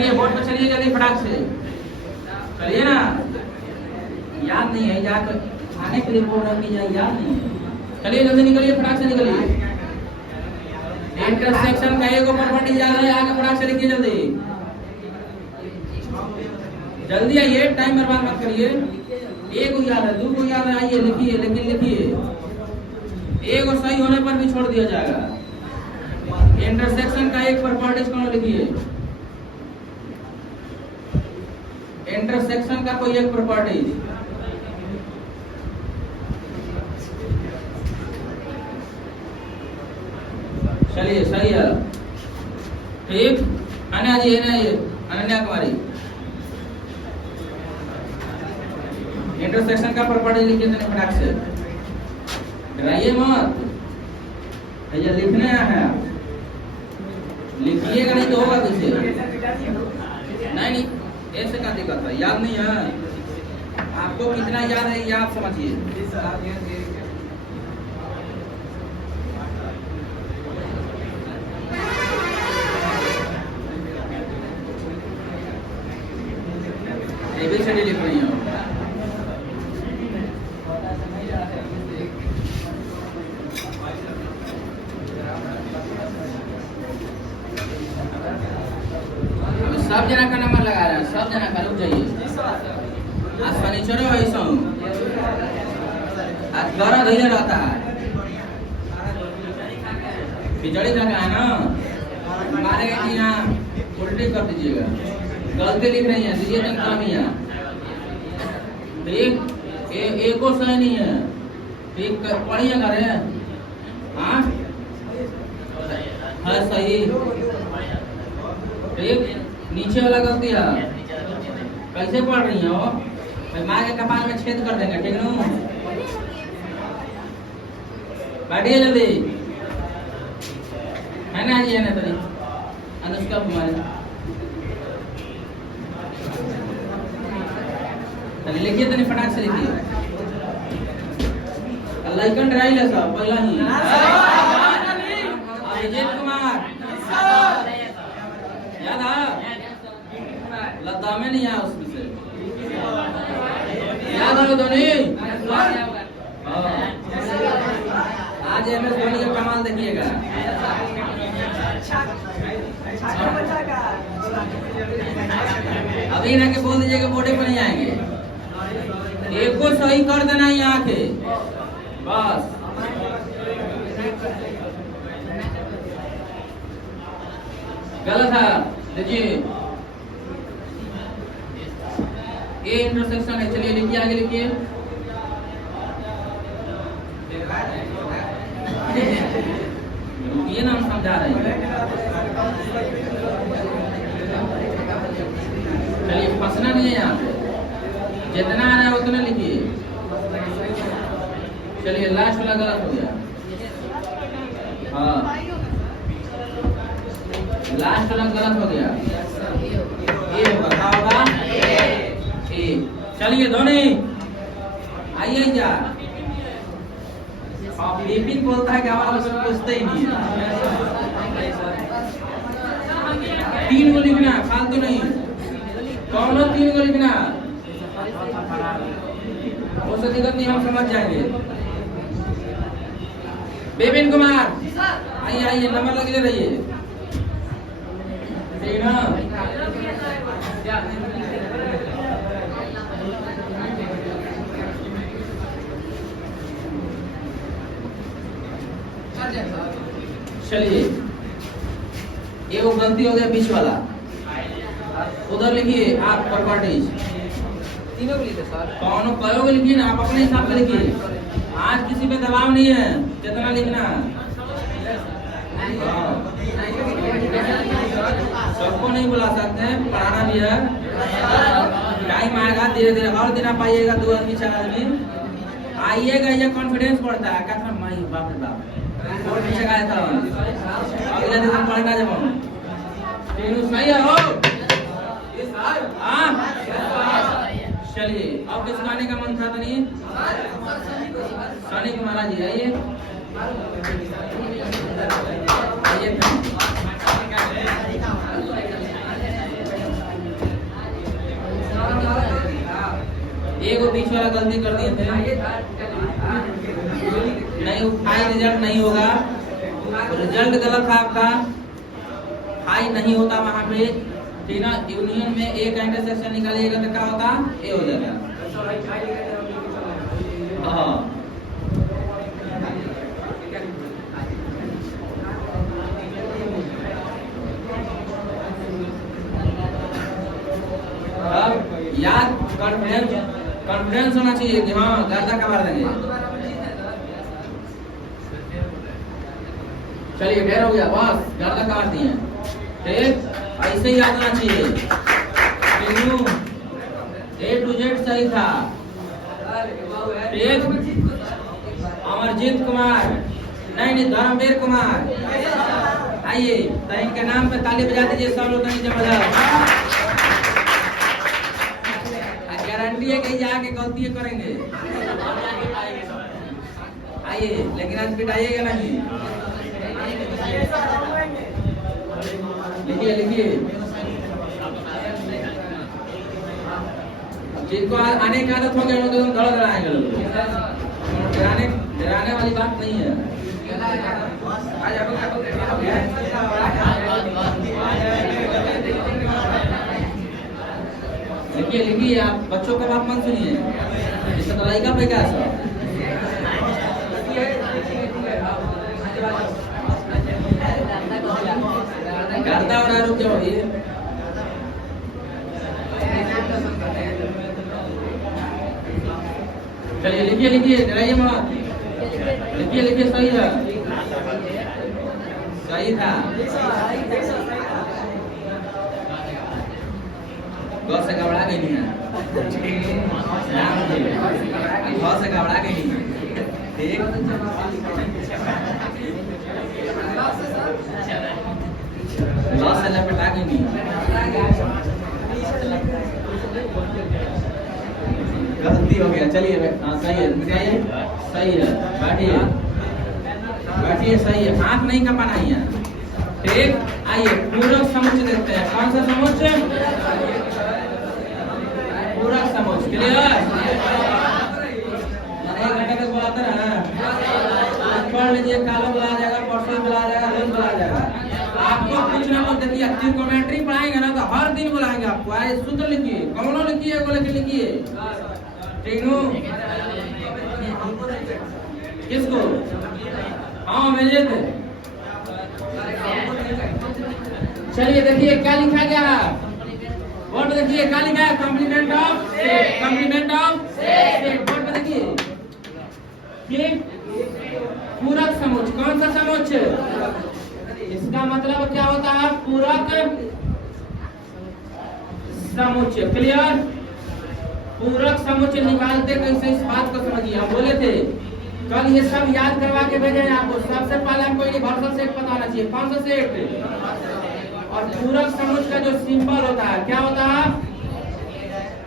चलिए बोर्ड पर चलिए जल्दी फटाक से चलिए ना। याद नहीं है, याद खाने के लिए बोल रहा है, याद नहीं है। चलिए जल्दी निकलिए, फटाक से निकलिए। इंटरसेक्शन का एक प्रॉपर्टी याद है, आगे फटाक से लिखिए जल्दी जल्दी आइए, टाइम बर्बाद मत करिए। एक को याद है, दो को याद है, आइए लिखिए, लेकिन लिखिए एक और सही होने पर भी छोड़ दिया जाएगा। इंटरसेक्शन का एक प्रॉपर्टी कौन लिखिए, इंटरसेक्शन का कोई एक प्रॉपर्टी। चलिए सही है, ठीक। अनन्या जी है ना, ये अनन्या कुमारी, इंटरसेक्शन का प्रॉपर्टी लिखिए तने फटाक से, डराइए मत भैया, लिखने है लिखिएगा, नहीं तो होगा कैसे। नहीं ऐसे का दिक्कत है, याद नहीं है आपको, कितना याद है ये आप समझिए। एबीसीडी लिख रही हूँ, सब जना का नंबर लगा रहे हैं, सब जना का, रुक जाइए। आज फर्नीचर है वैसा आज गरज धैर्य रहता है, खिचड़ी का है ना, हमारे यहाँ उल्टी कर दीजिएगा, गलती लिख रही है, दीजिए तन कमियाँ, ठीक। एको सही नहीं है, ठीक पढ़िए करे, हाँ है सही, ठीक। नीचे वाला गलती है, कैसे पढ़ रही हो, माँ के कपाल में छेद कर देंगे, ठीक ना। बैठिए जल्दी, है ना जी, है ना तरी अनुष्का कुमारी, चलिए लिखिए तनी फटाक से लिखिए। लाइकन ड्राइल है सब पहला ही, अजय कुमार याद है, लद्दाख में नहीं आया उसमें से, याद है धोनी। आज MS धोनी का कमाल देखिएगा, अभी ना के बोल दीजिएगा बोर्डे पर नहीं आएंगे, एक को सही कर देना यहाँ के बस। गलत है, देखिए ए इंटरसेक्शन है, चलिए लिखिए, आगे लिखिए। ये नाम समझा रहे हैं, चलिए फंसना नहीं है यहाँ पे, जितना आ रहा है उतना लिखिए। चलिए लास्ट वाला गलत हो गया, हाँ लास्ट वाला गलत हो गया, ये होगा होगा। चलिए धोनी आइए जा, विपिन बोलता है कि हमारा कुछ पूछते ही नहीं है, 3 को लिखना, फालतू नहीं, कौन 3 को लिखना, उससे दिक्कत नहीं, हम समझ जाएंगे। विपिन कुमार आइए आइए, नंबर लगे रहिए, ठीक ना। चलिए ये वो गलती हो गया बीच वाला, उधर लिखिए आप प्रॉपर्टीज, तीनों को लिखिए सर, कौन कहोगे लिखिए ना, आप अपने हिसाब से लिखिए, आज किसी पे दबाव नहीं है, जितना लिखना सबको नहीं बुला सकते हैं, पढ़ाना भी है, टाइम आएगा धीरे धीरे, और दिन पाइएगा 2 आदमी 4 आदमी आइएगा, ये कॉन्फिडेंस बढ़ता है, कहता माई बाप रे बाप और पीछे गया था, अगले दिन पढ़ना जब हम सही है हो। चलिए अब किस गाने का मन था, नहीं सनी कुमार जी आइए, आइए गलती कर दिए थे, नहीं हाई रिजल्ट नहीं होगा, रिजल्ट गलत था आपका, हाई नहीं होता वहाँ पे, ठीक ना। यूनियन में एक इंटरसेक्शन निकालिएगा तो क्या होता, ए हो जाएगा। हाँ याद कॉन्फिडेंस होना चाहिए कि हाँ गर्दा का मार देंगे। चलिए ढेर हो गया बस, गर्दा का मार दिए, ठीक, ऐसे ही याद होना चाहिए। ए टू जेड सही था, ठीक। अमरजीत कुमार, नहीं धर्मवीर कुमार, आइए तो इनके नाम पे ताली बजा दीजिए सब लोग, नीचे बजाओ। गारंटी है कहीं जाके गलती करेंगे, आइए लेकिन आज पिटाइएगा नहीं। लिखिए लिखिए, जिनको आने की आदत हो गया वो तो धड़ धड़ आएंगे लोग, डराने वाली बात नहीं है। लिखिए लिखिए, आप बच्चों का बात मत सुनिए, इसका तो लाइका पे क्या सब करता और रुक जाओ। ये चलिए लिखिए लिखिए, डराइए मत, लिखिए लिखिए, सही है, सही था। गौ से घबरा गई नहीं है, गौ से घबरा गई नहीं है, ठीक। गौ से लपटा गई नहीं, गलती हो गया। चलिए सही है, सही है, बैठिए बैठिए, सही है, हाथ नहीं कपाना है, ठीक। आइए पूरक समुच्चय देखते हैं, कौन सा समुच्चय, पूरक समुच्चय, क्लियर। एक घंटे तक बुलाते रहे, पढ़ लीजिए, कालो बुला जाएगा, परसों बुला जाएगा, रोज बुला जाएगा। आपको कुछ ना कुछ देखिए, त्रिकोणमिति पढ़ाएंगे ना तो हर दिन बुलाएंगे आपको। आए सूत्र लिखिए, कौनो लिखिए, को लेके लिखिए, ठीक नो। किसको, हाँ भेजे थे। चलिए देखिए क्या लिखा गया है, वर्ड देखिए क्या लिखा है, complement of state, complement of state, word देखिए, ठीक। पूरक समुच्चय, कौन सा समुच्चय, इसका मतलब क्या होता है, पूरक समुच्चय, क्लियर। पूरक समुच्चय निकालते कैसे, इस बात को समझिए। हम बोले थे कल ये सब याद करवा के भेजे हैं आपको। सबसे पहले हमको यूनिवर्सल सेट पता होना चाहिए, कौन सा सेट, और पूरक समुच्चय का जो सिंबल होता है क्या होता है,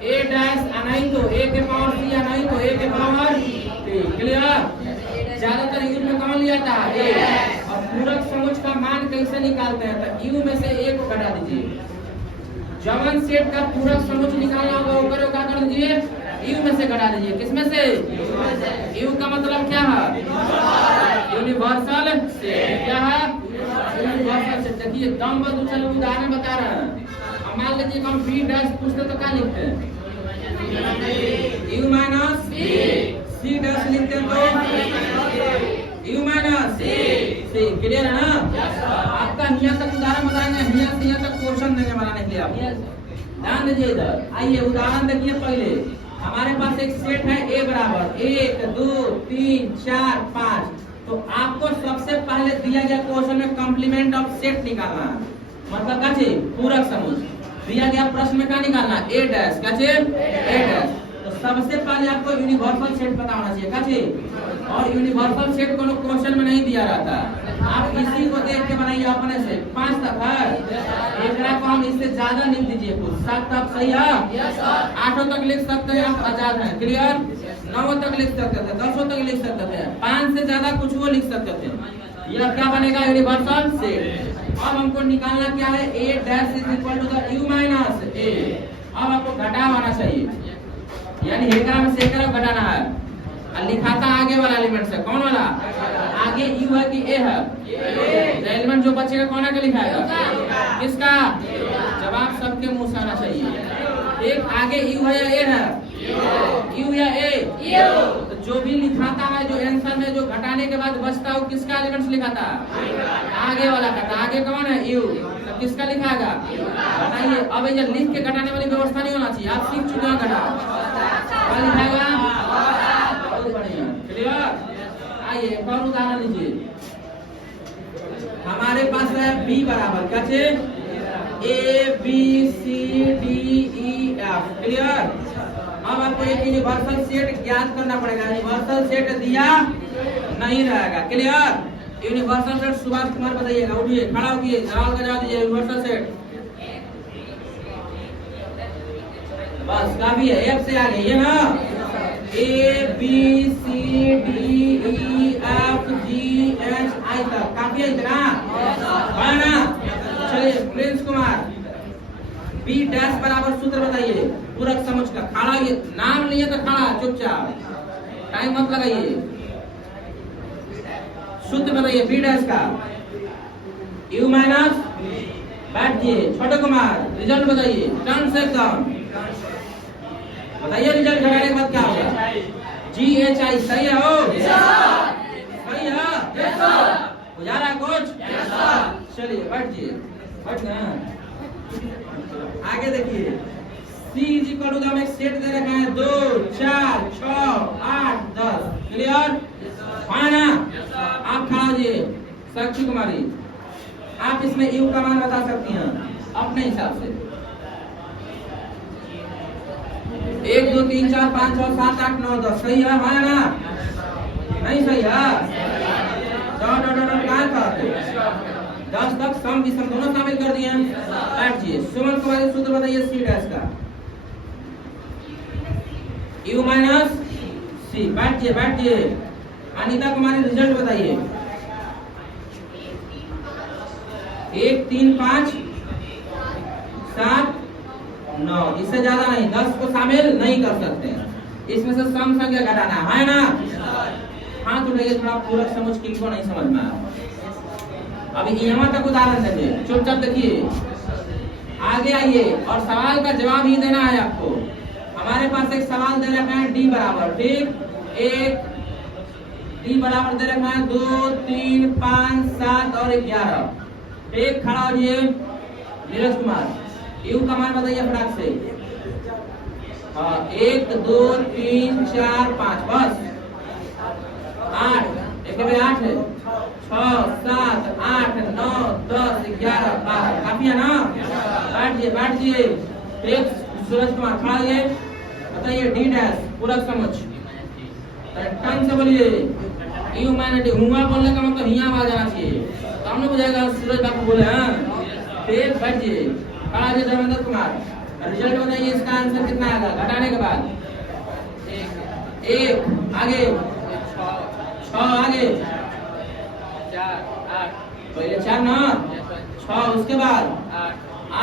ए डैश, नहीं तो ए के पावर सी, नहीं तो ए के पावर टी, क्लियर। ज्यादातर यूज में कौन लिया था, ए। और पूरक समुच्चय का मान कैसे निकालते हैं, तो यू में से ए को घटा दीजिए। जवन सेट का पूरक समुच्चय निकालना होगा वो करो, क्या कर दीजिए, यू में से घटा दीजिए। किसमें से, यू का मतलब क्या है, यूनिवर्सल सेट, क्या है, यूनिवर्सल सेट। देखिए दम बदल चलो उदाहरण बता रहे हैं। अब मान लीजिए हम बी डैश पूछते तो क्या लिखते हैं, यू माइनस सी डैश लिखते हैं तो यू माइनस सी, क्लियर है ना। आपका यहाँ तक उदाहरण बताएंगे, यहाँ से यहाँ तक क्वेश्चन देंगे बनाने के लिए आप ध्यान दीजिए। इधर आइए उदाहरण देखिए, पहले हमारे पास एक सेट है ए बराबर 1 2 3 4 5। तो आपको सबसे पहले दिया गया क्वेश्चन में कॉम्प्लीमेंट ऑफ सेट निकालना है, मतलब क्या चाहिए, पूरक समुच्चय। दिया गया प्रश्न में क्या निकालना, ए डैश, क्या चाहिए, ए डैश। तो सबसे पहले आपको यूनिवर्सल सेट पता होना चाहिए, क्या चाहिए। और यूनिवर्सल सेट को क्वेश्चन में नहीं दिया रहता, आप इसी को देख के बनाइए अपने से। 5 तक है, एक को हम इससे ज्यादा लिख दीजिए, कुछ 7 तक सही है, 8 तक लिख सकते हैं, आप आजाद हैं, क्लियर। 9 तक लिख सकते थे, 10 तक लिख सकते थे, 5 से ज्यादा कुछ वो लिख सकते थे। यह क्या बनेगा, यूनिवर्सल सेट। अब हमको निकालना क्या है, A dash is equal to the U minus A. अब आपको घटाव आना चाहिए, यानी हेकरा में से हेकरा घटाना है। और लिखाता आगे वाला एलिमेंट से, कौन वाला? आगे यू है कि ए है? एलिमेंट जो बचेगा कौन आगे लिखाएगा? किसका? जवाब सबके मुंह से आना चाहिए। एक आगे यू है या ए है? यू या ए? तो जो भी लिखाता है, जो आंसर में जो घटाने के बाद बचता है, वो किसका एलिमेंट लिखाता है? आगे वाला का। तो आगे कौन है? यू। तो किसका लिखाएगा? बताइए। अब ये लिख के घटाने वाली व्यवस्था नहीं होना चाहिए, आप सीख चुके हैं घटा। कौन लिखाएगा? बहुत बढ़िया, क्लियर। आइए एक और उदाहरण लीजिए। हमारे पास है बी बराबर क्या चाहिए? A B C D E F, clear. अब आपको एक यूनिवर्सल सेट ज्ञात करना पड़ेगा। यूनिवर्सल सेट दिया नहीं रहेगा, clear. Universal set Subhash Kumar बताइएगा, उठिए, खड़ा होइए, सवाल का जवाब दीजिए। यूनिवर्सल सेट बस काफी है, एफ से आगे ये ना, A B C D E F G H I तक काफी है इतना, है ना? चलिए प्रिंस कुमार, बी डैश बराबर सूत्र बताइए पूरक समझ का। खड़ा, ये नाम लिए तो खड़ा, चुपचाप, टाइम मत लगाइए। सूत्र बताइए बी डैश का। यू माइनस, बैठिए। छोटे कुमार रिजल्ट बताइए, टर्न से एकदम बताइए। रिजल्ट घटाने के बाद क्या होगा? जी एच आई, सही है? हो सही है? हो जा रहा है कुछ? चलिए बैठिए, बैठ गए। आगे देखिए, C इज इक्वल टू एक सेट दे रखा है 2 4 6 8 10, क्लियर है ना? आप खड़ा होइए। साक्षी कुमारी, आप इसमें यू का मान बता सकती हैं अपने हिसाब से। 1 2 3 4 5 6 7 8 9 10, सही है ना? नहीं सही है? क्या कहते? 10 तक सम विषम दोनों शामिल कर दिए हैं। बैठिए। सुमन कुमारी सूत्र बताइए सी डैश का। यू माइनस सी, बैठिए बैठिए। अनीता कुमारी रिजल्ट बताइए। 1 3 5 7 9, इससे ज्यादा नहीं, 10 को शामिल नहीं कर सकते। इसमें से सम संख्या घटाना है ना? हाथ उठाइए, थोड़ा पूरक समझ किनको नहीं समझ में आया। अभी यहाँ तक उदाहरण देंगे, चुपचाप देखिए। आगे आइए और सवाल का जवाब ही देना है आपको। हमारे पास एक सवाल दे रखा है डी बराबर, ठीक, एक डी बराबर दे रखा है 2 3 5 7 और 11, ठीक। खड़ा होइए नीरज कुमार, यू का मान बताइए फटाक से। 1 2 3 4 5, बस 8, एक में 8 है, 6 7 8 9 10 11 12, काफी है ना? बैठिए बैठिए। एक सूरज कुमार खड़ा है, बताइए डी डैश पूरक समझ, टन से बोलिए। यू मैंने हुआ बोलने का मतलब हिया आ जाना चाहिए, तो हमने बुझाएगा सूरज बाबू बोले हैं। फिर बैठिए। खड़ा है धर्मेंद्र कुमार, रिजल्ट बताइए। इसका आंसर कितना आएगा घटाने के बाद? 1 आगे, 6 आगे, 4 8, पहले 4 ना, 6 उसके बाद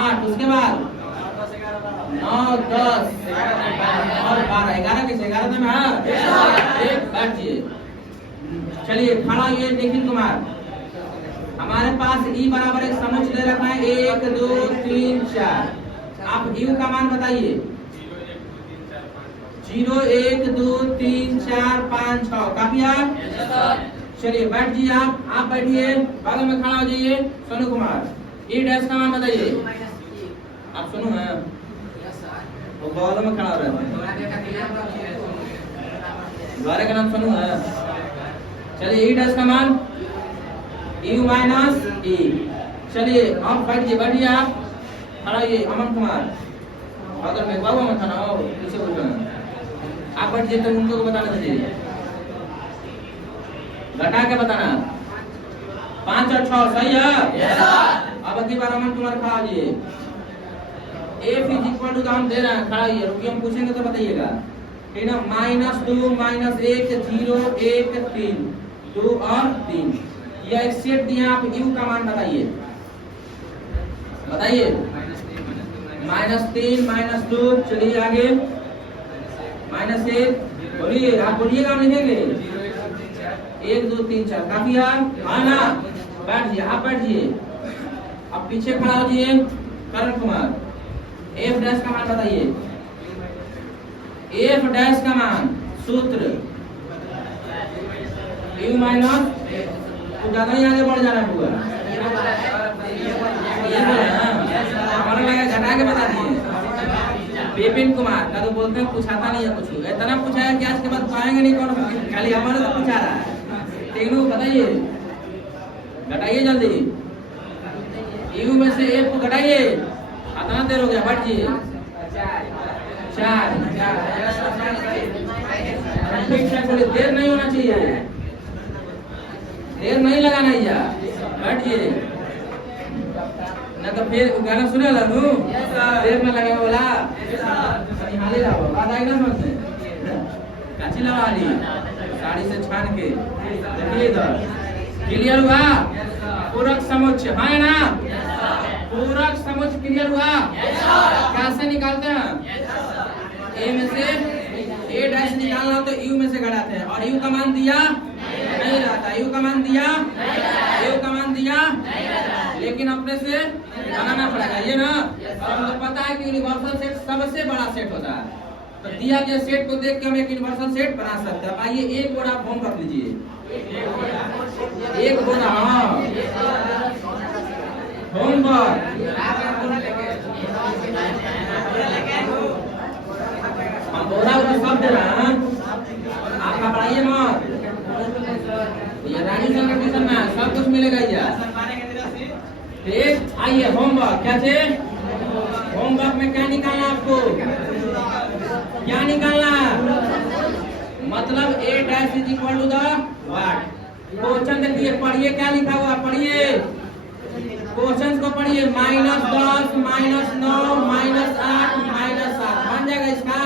8 उसके बाद 9 10 और 12 11 किसे 11 में है। बैठिए। चलिए खड़ा ये निखिल कुमार, हमारे पास ई बराबर एक समुच्चय दे रखा है 1 2 3 4, आप यू का मान बताइए। 0 1 2 3 4 5 6, काफी है? चलिए बैठ जाइए। आप बैठिए, बगल में खड़ा हो जाइए। सोनू कुमार, ई डैश का मान बताइए। आप सोनू हैं, वो बगल में खड़ा हो रहा है, द्वारे का नाम सोनू है। चलिए ई डैश का मान यू माइनस ई। चलिए आप बैठिए बैठिए। आप खड़ा होइए। अमन कुमार, बगल में बाबू मत खाना हो, पीछे बैठो। आप बैठिए तो उनको बताना दीजिए, घटा के बताना। 5 और 6 सही है? अब अगली बार अमन कुमार खड़ा होइए। एफ इज इक्वल टू हम दे रहे हैं, खड़ा होइए। रुकिए, हम पूछेंगे तो बताइएगा, ठीक ना? -2 -1 0 1 3, 2 और 3, यह एक सेट दिया। आप यू का मान बताइए, बताइए। -3 -2, चलिए आगे। माइनस 1 बोलिए, आप बोलिएगा, हम लिखेंगे 1 2 3 4 काफी है ना। बैठिए, आप बैठिए, अब पीछे खड़ा होइए करण कुमार। एफ डैश का मान बताइए, एफ डैश का मान सूत्र यू माइनस, तो ज्यादा ही आगे बढ़ जाना पूरा, हमारा लगा घटा के बता दिए। विपिन कुमार का तो बोलते हैं पूछाता नहीं है कुछ, इतना पूछा है कि आज के बाद पाएंगे नहीं कौन, खाली हमारे तो पूछा रहा है। तीनों बताइए, घटाइए जल्दी, यू में से एफ को घटाइए, कितना देर हो गया, बैठिए 4 ठीक ठाक बोले, देर नहीं होना चाहिए, देर नहीं लगाना है, बैठिए ना तो फिर गाना सुने ला नू देर में लगा बोला हाली लाओ बात आई ना समझ काची लगा ली साड़ी से छान के देखिए इधर क्लियर हुआ। पूरक समुच्च है ना, पूरक समुच्च क्लियर हुआ। कैसे निकालते हैं, ए में से ए डैश निकालना हो तो यू में से घटाते हैं, और यू का मान दिया नहीं रहता, यू का मान दिया, यू का मान दिया, लेकिन अपने से बनाना पड़ेगा ये ना। और हमको पता है कि यूनिवर्सल सेट सबसे बड़ा सेट होता है, तो दिया गया सेट को देख के हम एक यूनिवर्सल सेट बना सकते हैं। आइए एक बोर्ड आप होम रख लीजिए, एक बोर्ड, हाँ होमवर्क, हम बोरा सब दे रहे हैं, आपका पढ़ाइए मत, ये रानी सर का ट्यूशन में सब कुछ मिलेगा ये। ठीक, आइए होमवर्क, क्या थे होमवर्क में क्या निकालना आपको, क्या निकालना, मतलब A dash is equal to the what. Question देखिए, पढ़िए क्या लिखा हुआ, पढ़िए क्वेश्चन को पढ़िए, -10 -9 -8 -7 बन जाएगा इसका।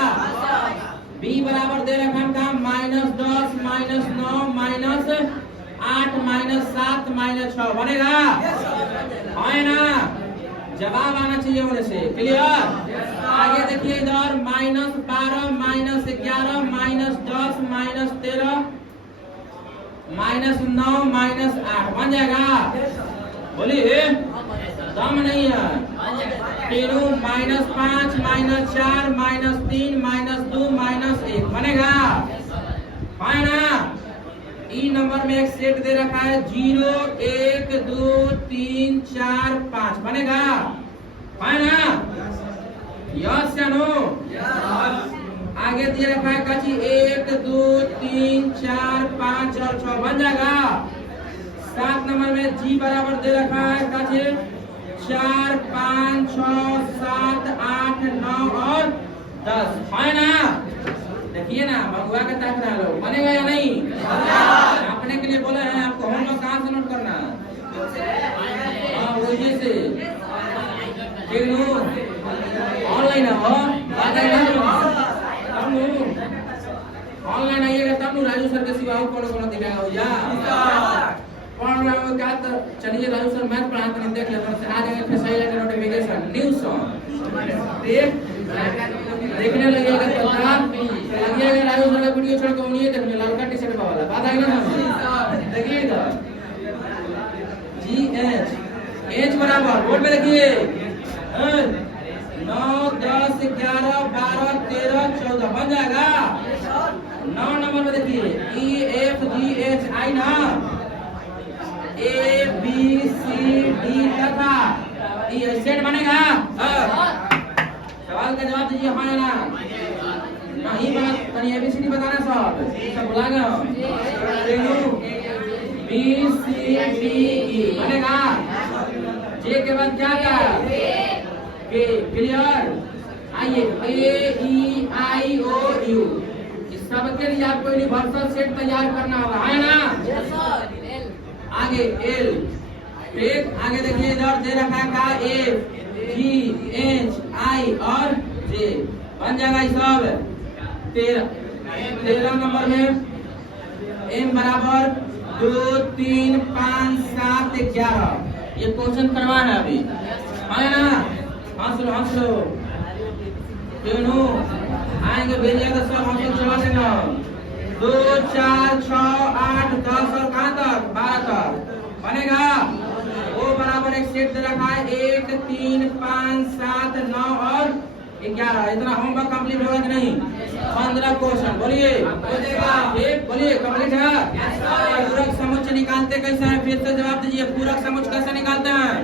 बी बराबर दे रखा था -10 -9 -8 -7 -6 बनेगा, है ना। जवाब आना चाहिए होने से, क्लियर। आगे देखिए इधर -12 -11 -10 -13 -9 -8 बन जाएगा, बोलिए दम नहीं है। तीनों -5 -4 -3 -2 -1 बनेगा, है ना। ई नंबर में एक सेट दे रखा है 0 1 2 3 4 5 बनेगा, है ना। यस या नो, आगे दिया रखा है काची 1 2 3 4 5 और 6 बन जाएगा। 7 नंबर में जी बराबर दे रखा है काची 4 5 6 7 8 9 और 10, है ना। देखिए ना मंगवा के ताक रहा लो, बनेगा या नहीं, अपने के लिए बोले हैं आपको, होमवर्क कहाँ से नोट करना, हाँ वही से ऑनलाइन है, ऑनलाइन आइएगा तब राजू सर के सिवा कौन कौन दिखाएगा भैया, पढ़ रहा हूँ क्या, तो चलिए राजू सर मैथ पढ़ाते हैं, देख लेते हैं, आ जाएगा फिर सही लगे नोटिफिकेशन न्यूज सॉन्ग देखने लगेगा, लगिएगा राजू सर का वीडियो छोड़ के उन्हीं देखने, लड़का टी शर्ट वाला बात आई ना, देखिए इधर जी एच बराबर बोर्ड पे देखिए 9 10 11 12 13 14 बन जाएगा। 9 नंबर में देखिए ई एफ जी एच आई ना, ए बी सी डी तथा ये सेट बनेगा। सवाल का जवाब दीजिए हाँ या ना, नहीं बात तनी एबीसीडी बताना सब बुला गया, बी सी डी ई बनेगा। जे के बाद क्या क्या के, क्लियर। आइए ए ई आई ओ यू, इस सब के लिए आपको यूनिवर्सल सेट तैयार करना होगा, है ना। आगे एल, ठीक, आगे देखिए इधर दे रखा है का एफ जी एच आई और जे बन जाएगा ये सब। 13 नंबर में एम बराबर 2 3 5 7 11, ये क्वेश्चन करवा है अभी, है ना। हंस लो क्यों आएंगे भेजिए तो सब हम लोग चला देना 2 4 6 8 10 और कहाँ तक 12 तक बनेगा। वो बराबर एक सेट दे रखा है 1 3 5 7 9 और 11। इतना होमवर्क कंप्लीट होगा कि नहीं? 15 क्वेश्चन बोलिए ठीक बोलिए कंप्लीट है। पूरक समुच्चय निकालते कैसे हैं? फिर से जवाब दीजिए। पूरक समुच्चय कैसे निकालते हैं?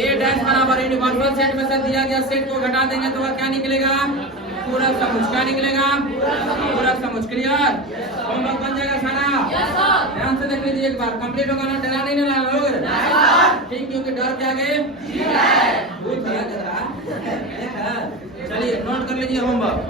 ए डैश बराबर यूनिवर्सल सेट में से दिया गया सेट को घटा देंगे तो वह क्या निकलेगा? पूरक समुच्चय। क्या निकलेगा? पूरक समुच्चय। क्लियर? होमवर्क बन जाएगा सारा। ध्यान से देख लीजिए एक बार कंप्लीट होगा ना। डरा नहीं ना लोग ठीक क्योंकि डर के आगे भूल गया। चलिए नोट कर लीजिए होमवर्क।